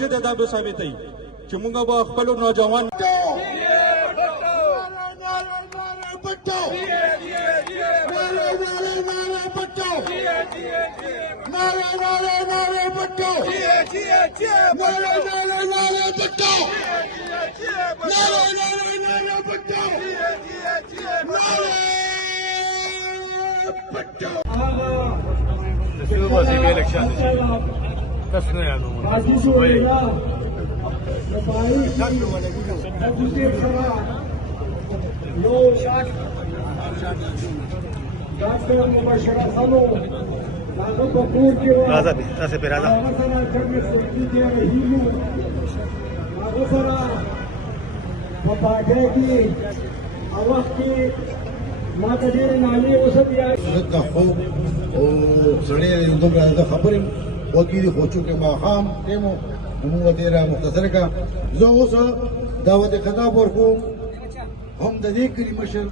چې دا به ثابتوي چې موږ به خپلو نوجوان राजा भी ऐसे पे राजा خبر وکیل ہو چکے ماقام ٹیمو نمونہ تیرا مختصر کا زو اس دعوت خطاب ورکو هم د دې کلی مشر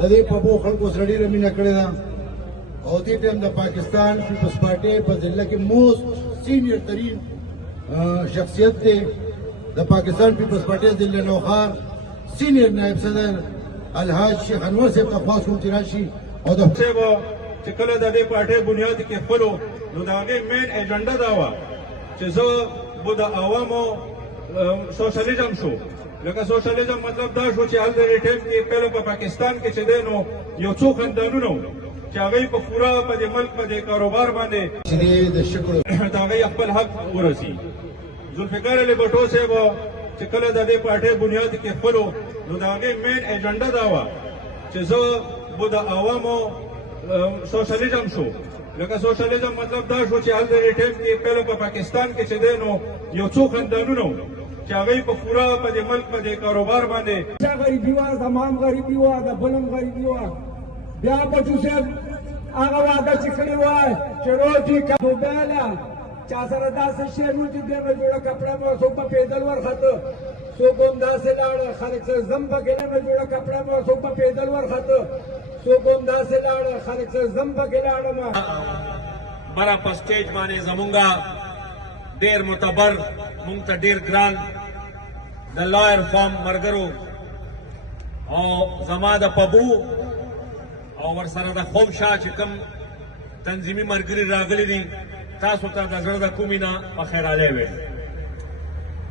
د دې په بو خلکو سره ډېره مینه کړې ده او دې ټیم د پاکستان پیپلز پارټي په ضلع کې موسٹ سینئر ترین شخصیت دی د پاکستان پیپلز پارټي ضلع نوخار سینئر نائب صدر الحاج شیخ انور صاحب ته خواست کوم چې راشي او د چې کله د دې پارټۍ بنیاد کې خپلو نو د هغې مین ایجنډا دا وه چې زه به د عوامو سوشلیزم شو لکه سوشلیزم مطلب دا شو چې هلته دې ټایم کې پهله په پاکستان کې چې دی نو یو څو خاندانونه وو چې هغوی په پوره په دې ملک په دې کاروبار باندې د شکر د هغوی خپل حق ورسي ذوالفقار علي بټو صاحب چې کله د دې پارټۍ بنیاد کې خپلو نو د هغې مین ایجنډا دا وه چې زه به د عوامو سوشلیزم شو لکه سوشلیزم مطلب دا شو چې هلته دې ټایم کې پهله په پاکستان کې چې دی نو یو څو خاندانونه وو چې هغوی په پوره په دې ملک په دې کاروبار باندې چا غریبي وه زمام غریبي وه د بلم غریبي وه بیا بچو صاحب هغه وعده چې کړې وه چې روټي موبایله چا سره داسې شی نو چې دې نه جوړه کپړه به څوک په پیدل ورخته څوک هم داسې لاړه خلک سره زم پکې نه جوړه کپړه به څوک په پیدل ورخته څوک هم داسې لاړه خلک سره زم پکې لاړه برا په سټیج باندې زمونږه ډېر معتبر مونږ ته ډېر ګران د لایر فارم ملګرو او زما د پبو او ورسره د خوب شاه چې کوم تنظیمي ملګري راغلي دي تاسو ته د زړه د کومې نه پخیر راغلی وی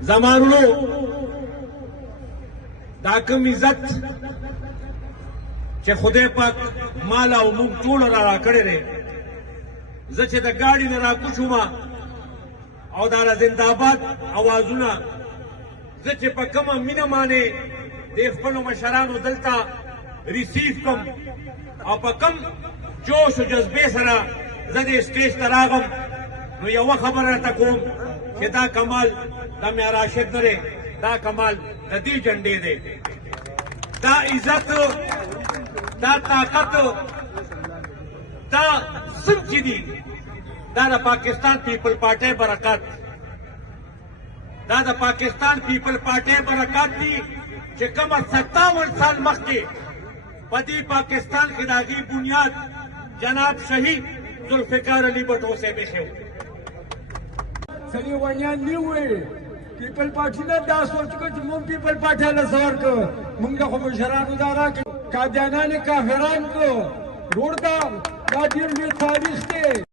زما وروڼو دا کوم عزت چې خدای پاک مال او موږ ټول را راکړی دی زه چې د ګاډي نه راکوز شوم او دا زنده‌باد اوازونه زه چې په کومه مینه باندې د خپلو مشرانو دلته ریسیو کړم او په کوم جوش او جذبې سره زه دې سټیج ته راغلم نو یوه خبره راته کوم چې دا کمال د میا راشد نه دی دا کمال د دې جنډې دی دا عزت دا طاقت دا سم چې دي دا د پاکستان پیپل پارټۍ برکات دا د پاکستان پیپل پارټۍ برکات دي چې کومه 57 سال مخکې په دې پاکستان کې د هغې بنیاد جناب شهید ذوالفقار علي بټو صاحب ایښی سړي ونیان نه وویل پیپل پارټي نه دا سوچ کړ چې مونږ پیپل پارټۍ له څه ورکړو مونږ د خو مشرانو دا راکړو قادیانان یې کافران کړو روړ دا ډېر لوی تاریخ دی